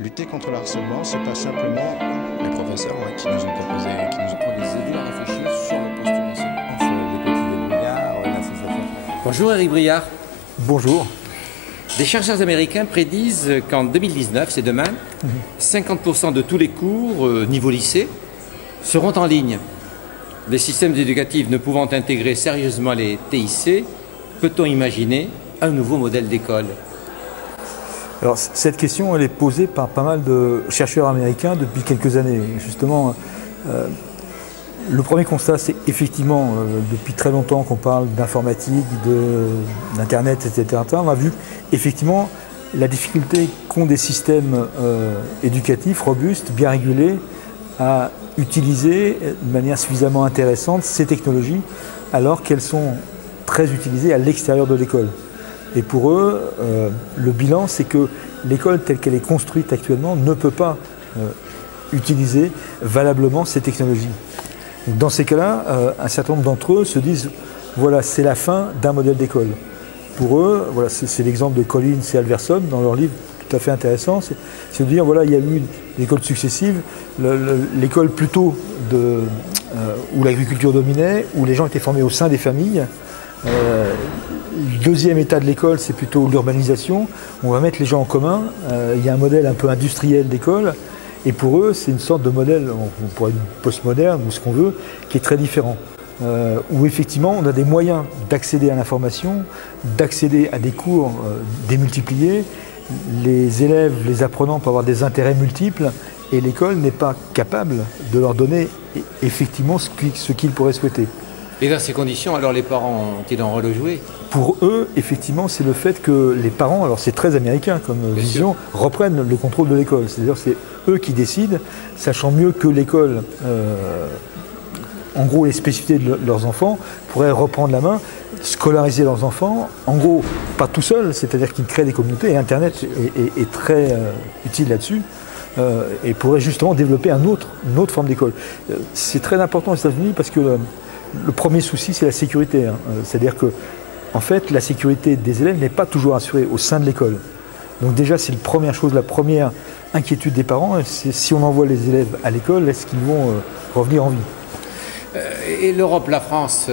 Lutter contre le harcèlement, c'est pas simplement les professeurs qui nous ont proposé, qui nous ont les aider à réfléchir sur le posture enseignante, les coquilles Briard, l'association. Bonjour Éric Briard. Bonjour. Des chercheurs américains prédisent qu'en 2019, c'est demain, 50% de tous les cours, niveau lycée, seront en ligne. Les systèmes éducatifs ne pouvant intégrer sérieusement les TIC, peut-on imaginer un nouveau modèle d'école ? Alors, cette question, elle est posée par pas mal de chercheurs américains depuis quelques années. Justement, le premier constat, c'est effectivement, depuis très longtemps qu'on parle d'informatique, d'Internet, etc. On a vu effectivement la difficulté qu'ont des systèmes éducatifs robustes, bien régulés, à utiliser de manière suffisamment intéressante ces technologies, alors qu'elles sont très utilisées à l'extérieur de l'école. Et pour eux, le bilan, c'est que l'école telle qu'elle est construite actuellement ne peut pas utiliser valablement ces technologies. Donc dans ces cas-là, un certain nombre d'entre eux se disent voilà, c'est la fin d'un modèle d'école. Pour eux, voilà, c'est l'exemple de Collins et Alverson dans leur livre tout à fait intéressant, c'est de dire voilà, il y a eu des écoles successives, l'école plutôt où l'agriculture dominait, où les gens étaient formés au sein des familles. Le deuxième état de l'école, c'est plutôt l'urbanisation. On va mettre les gens en commun. Il y a un modèle un peu industriel d'école. Et pour eux, c'est une sorte de modèle, on pourrait dire postmoderne ou ce qu'on veut, qui est très différent. Où effectivement, on a des moyens d'accéder à l'information, d'accéder à des cours démultipliés. Les élèves, les apprenants peuvent avoir des intérêts multiples. Et l'école n'est pas capable de leur donner effectivement ce qu'ils pourraient souhaiter. Et dans ces conditions, alors les parents ont-ils un rôle à jouer ? Pour eux, effectivement, c'est le fait que les parents, alors c'est très américain comme vision, reprennent le contrôle de l'école. C'est-à-dire que c'est eux qui décident, sachant mieux que l'école, en gros les spécificités de leurs enfants, pourraient reprendre la main, scolariser leurs enfants, en gros pas tout seul, c'est-à-dire qu'ils créent des communautés, et Internet est très utile là-dessus. Et pourrait justement développer une autre forme d'école. C'est très important aux États-Unis parce que le premier souci, c'est la sécurité. C'est-à-dire que, en fait, la sécurité des élèves n'est pas toujours assurée au sein de l'école. Donc déjà, c'est la première chose, la première inquiétude des parents, c'est si on envoie les élèves à l'école, est-ce qu'ils vont revenir en vie ? Et l'Europe, la France,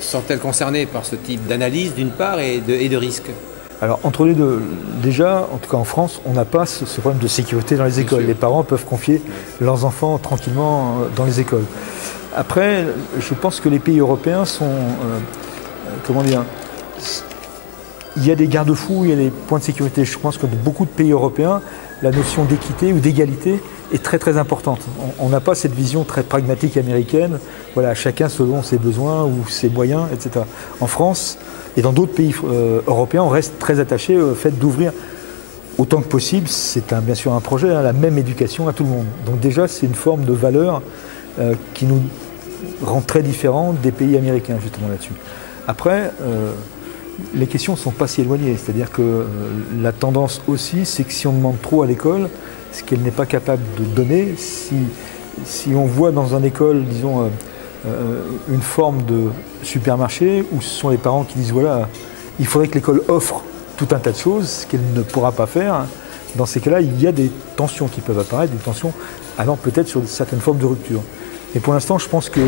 sont-elles concernées par ce type d'analyse, d'une part, et de risque ? Alors, entre les deux, déjà, en tout cas en France, on n'a pas ce problème de sécurité dans les écoles. Les parents peuvent confier leurs enfants tranquillement dans les écoles. Après, je pense que les pays européens sont, comment dire, il y a des garde-fous, il y a des points de sécurité. Je pense que dans beaucoup de pays européens, la notion d'équité ou d'égalité est très très importante. On n'a pas cette vision très pragmatique américaine, voilà, chacun selon ses besoins ou ses moyens, etc. En France et dans d'autres pays européens, on reste très attaché au fait d'ouvrir autant que possible, c'est bien sûr un projet, la même éducation à tout le monde. Donc déjà, c'est une forme de valeur qui nous rend très différents des pays américains, justement, là-dessus. Après, les questions ne sont pas si éloignées. C'est-à-dire que la tendance aussi, c'est que si on demande trop à l'école, ce qu'elle n'est pas capable de donner, si on voit dans une école, disons, une forme de supermarché, où ce sont les parents qui disent, voilà, il faudrait que l'école offre tout un tas de choses, ce qu'elle ne pourra pas faire, dans ces cas-là, il y a des tensions qui peuvent apparaître, des tensions allant peut-être sur certaines formes de rupture. Et pour l'instant, je pense que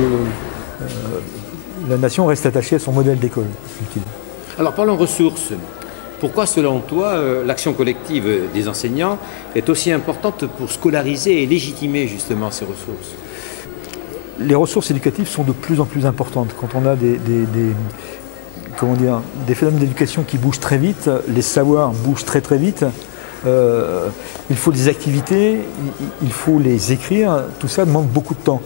la nation reste attachée à son modèle d'école. Alors parlons ressources. Pourquoi, selon toi, l'action collective des enseignants est aussi importante pour scolariser et légitimer justement ces ressources ? Les ressources éducatives sont de plus en plus importantes. Quand on a des phénomènes d'éducation qui bougent très vite, les savoirs bougent très très vite, il faut des activités, il faut les écrire, tout ça demande beaucoup de temps.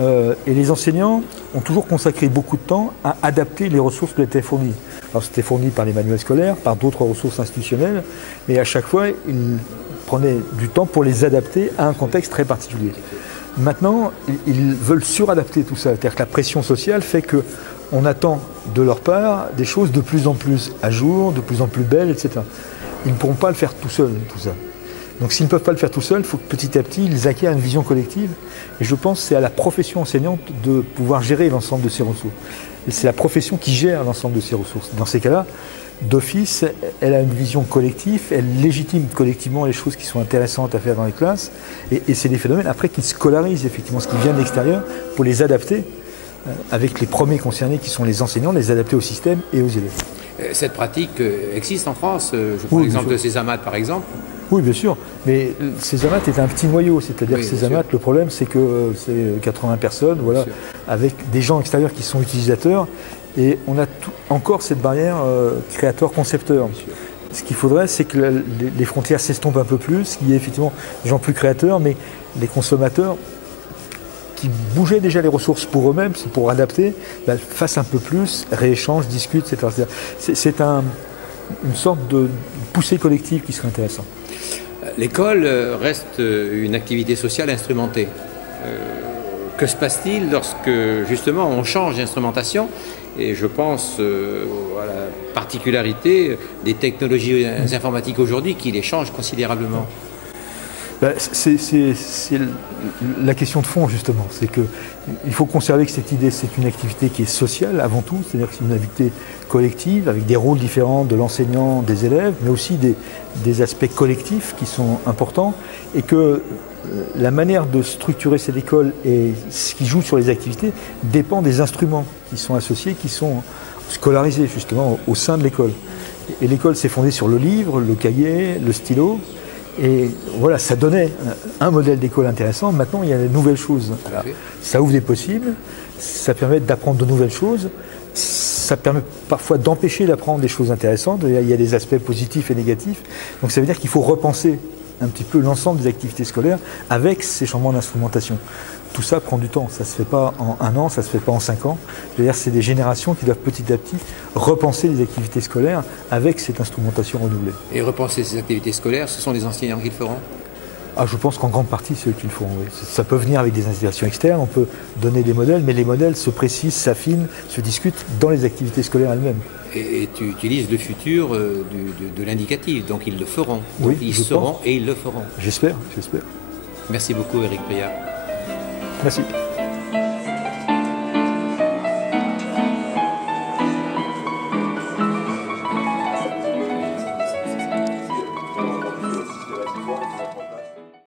Et les enseignants ont toujours consacré beaucoup de temps à adapter les ressources qui étaient fournies. Alors c'était fourni par les manuels scolaires, par d'autres ressources institutionnelles, mais à chaque fois, ils prenaient du temps pour les adapter à un contexte très particulier. Maintenant, ils veulent suradapter tout ça, c'est-à-dire que la pression sociale fait qu'on attend de leur part des choses de plus en plus à jour, de plus en plus belles, etc. Ils ne pourront pas le faire tout seuls, tout ça. Donc s'ils ne peuvent pas le faire tout seuls, il faut que petit à petit, ils acquièrent une vision collective. Et je pense que c'est à la profession enseignante de pouvoir gérer l'ensemble de ces ressources. Et c'est la profession qui gère l'ensemble de ces ressources. Dans ces cas-là, d'office, elle a une vision collective, elle légitime collectivement les choses qui sont intéressantes à faire dans les classes. Et c'est des phénomènes, après, qui scolarisent effectivement ce qui vient de l'extérieur pour les adapter avec les premiers concernés qui sont les enseignants, les adapter au système et aux élèves. Cette pratique existe en France. Je prends l'exemple de Césamat, par exemple. Oui, bien sûr, mais Césamat est un petit noyau, c'est-à-dire que Césamat, le problème c'est que c'est 80 personnes, voilà, avec des gens extérieurs qui sont utilisateurs, et on a encore cette barrière créateur-concepteur. Ce qu'il faudrait, c'est que les frontières s'estompent un peu plus, qu'il y ait effectivement des gens plus créateurs, mais les consommateurs qui bougeaient déjà les ressources pour eux-mêmes, c'est pour adapter, fassent un peu plus, rééchangent, discutent, etc. C'est une sorte de poussée collective qui serait intéressante. L'école reste une activité sociale instrumentée. Que se passe-t-il lorsque justement on change d'instrumentation? Et je pense à la particularité des technologies informatiques aujourd'hui qui les changent considérablement. C'est la question de fond justement, c'est qu'il faut conserver que cette idée c'est une activité qui est sociale avant tout, c'est-à-dire que c'est une activité collective avec des rôles différents de l'enseignant, des élèves, mais aussi des aspects collectifs qui sont importants et que la manière de structurer cette école et ce qui joue sur les activités dépend des instruments qui sont associés, qui sont scolarisés justement au sein de l'école. Et l'école s'est fondée sur le livre, le cahier, le stylo. Et voilà, ça donnait un modèle d'école intéressant. Maintenant, il y a de nouvelles choses. Ça ouvre des possibles, ça permet d'apprendre de nouvelles choses, ça permet parfois d'empêcher d'apprendre des choses intéressantes. Il y a des aspects positifs et négatifs. Donc ça veut dire qu'il faut repenser un petit peu l'ensemble des activités scolaires avec ces changements d'instrumentation. Tout ça prend du temps, ça ne se fait pas en 1 an, ça ne se fait pas en 5 ans. C'est-à-dire c'est des générations qui doivent petit à petit repenser les activités scolaires avec cette instrumentation renouvelée. Et repenser ces activités scolaires, ce sont les enseignants qui le feront? Je pense qu'en grande partie, c'est eux qui le feront. Oui. Ça peut venir avec des installations externes, on peut donner des modèles, mais les modèles se précisent, s'affinent, se discutent dans les activités scolaires elles-mêmes. Et tu utilises le futur de l'indicatif, donc ils le feront. Donc Oui, ils sauront et ils le feront. J'espère. Merci beaucoup Éric Priat. Merci.